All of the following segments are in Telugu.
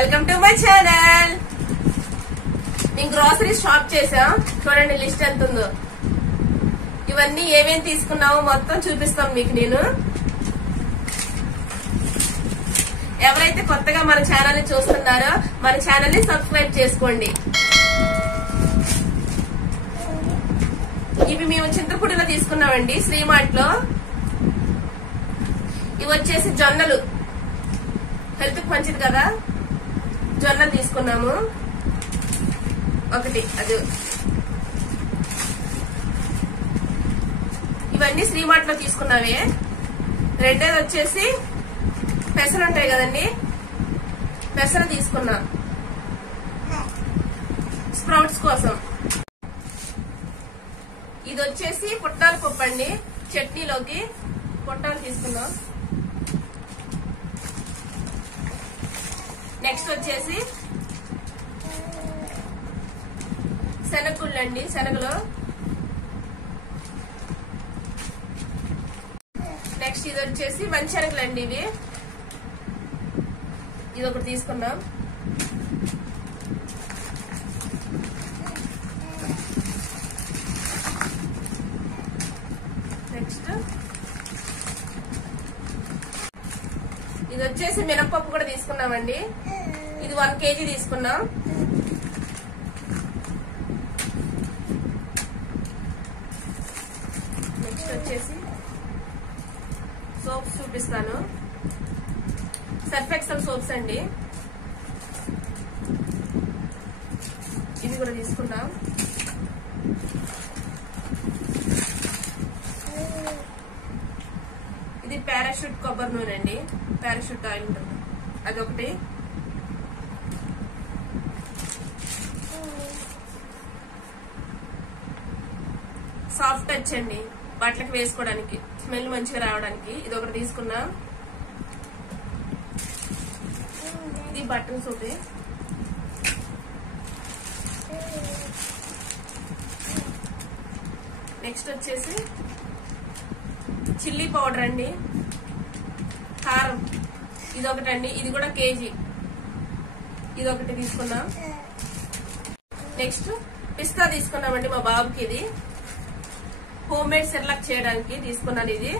Welcome to my channel. మేము గ్రోసరీ షాప్ చేసాం. చూడండి లిస్ట్ ఎంత ఉందో. ఇవన్నీ ఏమేమి తీసుకున్నామో మొత్తం చూపిస్తాం మీకు. నేను ఎవరైతే కొత్తగా మన ఛానల్ ని చూస్తున్నారో మన ఛానల్ ని సబ్స్క్రైబ్ చేసుకోండి. ఇవి మేము చింతపూడిలో తీసుకున్నామండి, శ్రీమార్ట్ లో. ఇవి వచ్చేసి జొన్నలు, హెల్త్ కి మంచిది కదా, జొన్నలు తీసుకున్నాము. ఒకటి అది. ఇవన్నీ శ్రీమార్ట్ లో తీసుకున్నావే. రెండేది వచ్చేసి పెసలు ఉంటాయి కదండి, పెసలు తీసుకున్నా స్ప్రౌట్స్ కోసం. ఇది వచ్చేసి పుట్నాల పప్పు అండి, చట్నీలోకి పుట్నాలు తీసుకున్నాం. నెక్స్ట్ వచ్చేసి శనగగుళ్ళు అండి, శనగలు. నెక్స్ట్ ఇది వచ్చేసి మంచిశనగలు అండి, ఇవి. ఇది ఒకటి తీసుకున్నాం. నెక్స్ట్ ఇది వచ్చేసి మినపప్పు కూడా తీసుకున్నామండి. ఇది 1 kg తీసుకున్నాం. నెక్స్ట్ వచ్చేసి సోప్స్ చూపిస్తాను. సర్ఫ్ ఎక్సెల్ సోప్స్ అండి, ఇవి కూడా తీసుకున్నాం. ఇది పారాషూట్ కొబ్బరి నూనె అండి, పారాషూట్ ఆయిల్ ఉంటుంది, అదొకటి. సాఫ్ట్ టచ్ అండి, బట్టలకు వేసుకోవడానికి, స్మెల్ మంచిగా రావడానికి. ఇది ఒకటి తీసుకున్నా. ఇది బట్టన్ సోప్. నెక్స్ట్ వచ్చేసి చిల్లీ పౌడర్ అండి, కారం. ఇదొకటండి, ఇది కూడా kg. ఇదొకటి తీసుకున్నాం. నెక్స్ట్ పిస్తా తీసుకున్నామండి మా బాబుకి. ఇది హోమ్ మేడ్ సెర్లాక్ చేయడానికి తీసుకున్నాను. ఇది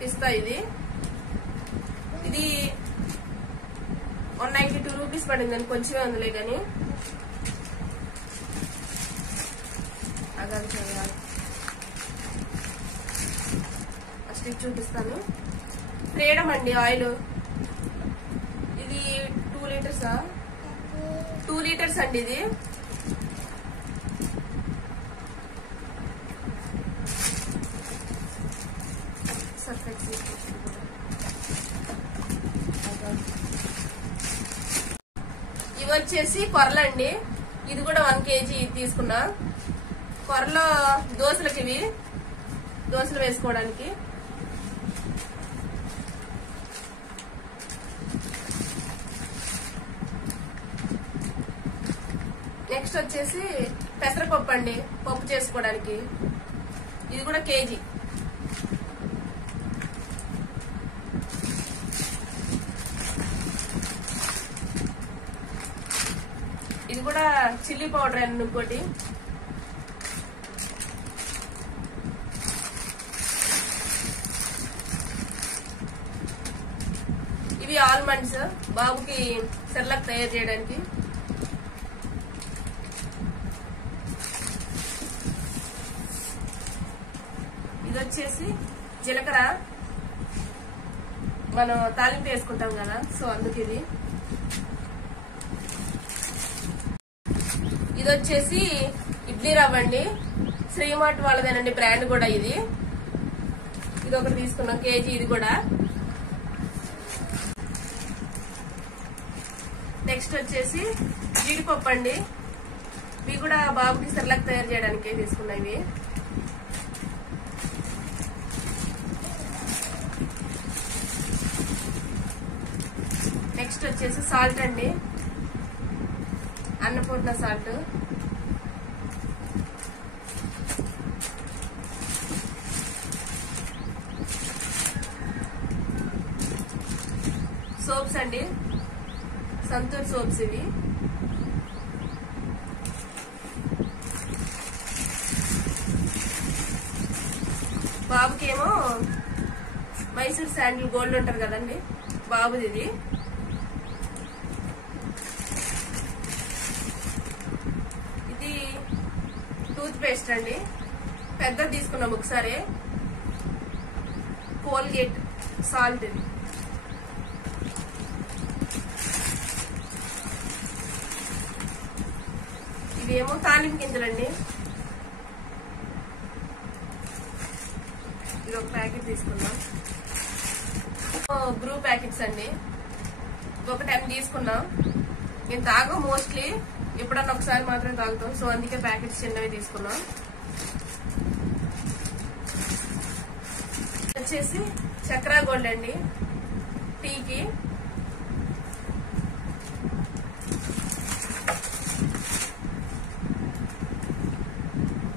పిస్తా. ఇది 192 రూపీస్ పడిందని, కొంచెమే అందులే కానీ. అదని చేయాలి, ఫస్ట్ ఇది చూపిస్తాను. ఫ్రీడమ్ అండి ఆయిల్. ఇది 2 లీటర్సా, 2 లీటర్స్ అండి ఇది. ఇవి వచ్చేసి కొరలండి, ఇది కూడా 1 kg తీసుకున్నా. కొరలో దోశలకి, ఇవి దోశలు వేసుకోవడానికి. నెక్స్ట్ వచ్చేసి పెసరపప్పు అండి, పప్పు చేసుకోవడానికి. ఇది కూడా kg. ఇది కూడా చిల్లీ పౌడర్ అండి, ఇంకోటి. ఇవి ఆల్మండ్స్, బాబుకి సెర్లాక్ తయారు చేయడానికి. ఇది వచ్చేసి జీలకర్ర, మనం తాలింపు వేసుకుంటాం కదా, సో అందుకు ఇది. ఇది వచ్చేసి ఇడ్లీ రవ్వ అండి, శ్రీమార్ట్ వాళ్ళదేనండి బ్రాండ్ కూడా ఇది. ఇది ఒకటి తీసుకున్నాం, kg ఇది కూడా. నెక్స్ట్ వచ్చేసి జీడిపప్పు అండి, ఇవి కూడా బాబుకి సెర్లాక్ తయారు చేయడానికి తీసుకున్నాం. ఇవి నెక్స్ట్ వచ్చేసి సాల్ట్ అండి, అన్నపూర్ణ సాల్ట్. సోప్స్ అండి, సంతూర్ సోప్స్ ఇవి. బాబుకేమో మైసూర్ శాండిల్ గోల్డ్ ఉంటారు కదండి, బాబుది ఇది. ఇది టూత్ పేస్ట్ అండి, పెద్దది తీసుకున్నాం ఒకసారి. కోల్గేట్ సాల్ట్ ఇది. ఇవేమో తాలింపు గింజలండి. ఇది ఒక ప్యాకెట్ తీసుకున్నాం. బ్రూ ప్యాకెట్స్ అండి, ఒక 10 తీసుకున్నాం. మేము తాగం, మోస్ట్లీ ఎప్పుడన్నా ఒకసారి మాత్రమే తాగుతాం. సో అందుకే ప్యాకెట్స్ చిన్నవి తీసుకున్నాం. వచ్చేసి చక్రా గోల్డ్ అండి, టీకి.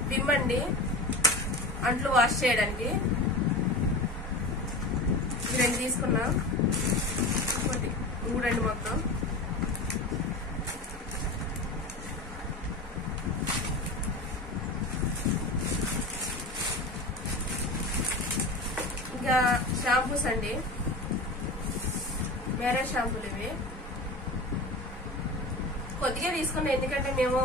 విమ్ అండి, అంట్లు వాష్ చేయడానికి. ఇది 2 తీసుకున్నాం, 3 మొత్తం. ఇంకా షాంపూస్ అండి, వేరే షాంపూలు ఇవి. కొద్దిగా తీసుకున్నాం, ఎందుకంటే మేము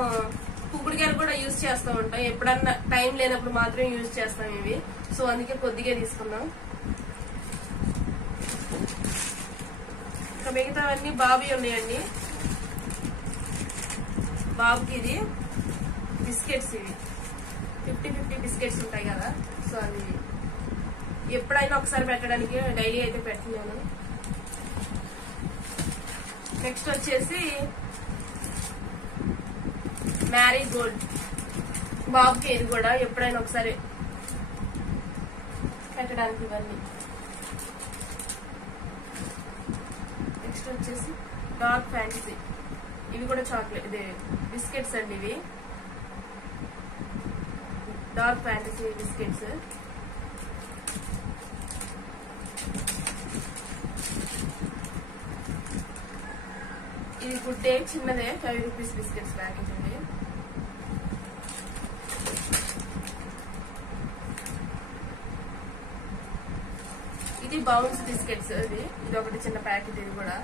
కుక్కుడికాయలు కూడా యూజ్ చేస్తూ ఉంటాం. ఎప్పుడన్నా టైం లేనప్పుడు మాత్రం యూజ్ చేస్తాం ఇవి. సో అందుకే కొద్దిగా తీసుకున్నాం. ఇంకా మిగతావన్నీ బాబీ ఉన్నాయండి. బాబుకి ఇది బిస్కెట్స్, ఇవి 50-50 బిస్కెట్స్ ఉంటాయి కదా. సో అది ఎప్పుడైనా ఒకసారి పెట్టడానికి, డైలీ అయితే పెట్టలేను. నెక్స్ట్ వచ్చేసి మ్యారీ గోల్డ్, బాబుకి ఇది కూడా ఎప్పుడైనా ఒకసారి పెట్టడానికి ఇవన్నీ. నెక్స్ట్ వచ్చేసి డార్క్ ఫ్యాంటసీ, ఇవి కూడా చాక్లెట్, ఇది బిస్కెట్స్ అండి. ఇవి డార్క్ ఫ్యాంటసీ బిస్కెట్స్. ఇది గుడ్ డే చిన్నదే, 5 రూపీస్ బిస్కెట్స్ ప్యాకెట్ అండి. ఇది బౌన్స్ బిస్కెట్స్, ఇది ఒకటి చిన్న ప్యాకెట్. ఇది కూడా,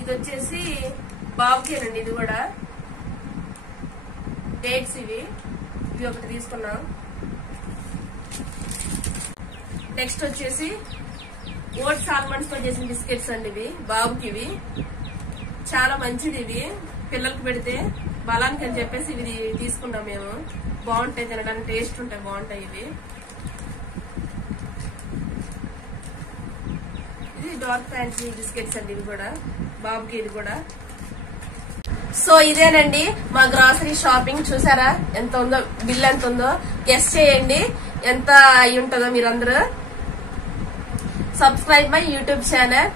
ఇది వచ్చేసి బాబుకేనండి. ఇది కూడా డేట్స్, ఇవి ఒకటి తీసుకున్నాం. నెక్స్ట్ వచ్చేసి ఓట్స్ ఆల్మండ్స్ తో చేసిన బిస్కెట్స్ అండి. ఇవి బాబుకి, ఇవి చాలా మంచిది. ఇది పిల్లలకి పెడితే బలానికి అని చెప్పేసి ఇవి తీసుకున్నాం మేము. బాగుంటాయి, తినడానికి టేస్ట్ ఉంటాయి, బాగుంటాయి ఇవి. ఇది డార్క్ ఫ్యాంటసీ బిస్కెట్స్ అండి, ఇవి కూడా బాబుకి. ఇది కూడా. సో ఇదేనండి మా గ్రాసరీ షాపింగ్. చూసారా ఎంత ఉందో, బిల్ ఎంత ఉందో గెస్ చేయండి ఎంత అయి ఉంటుందో మీరందరూ. Subscribe my YouTube channel.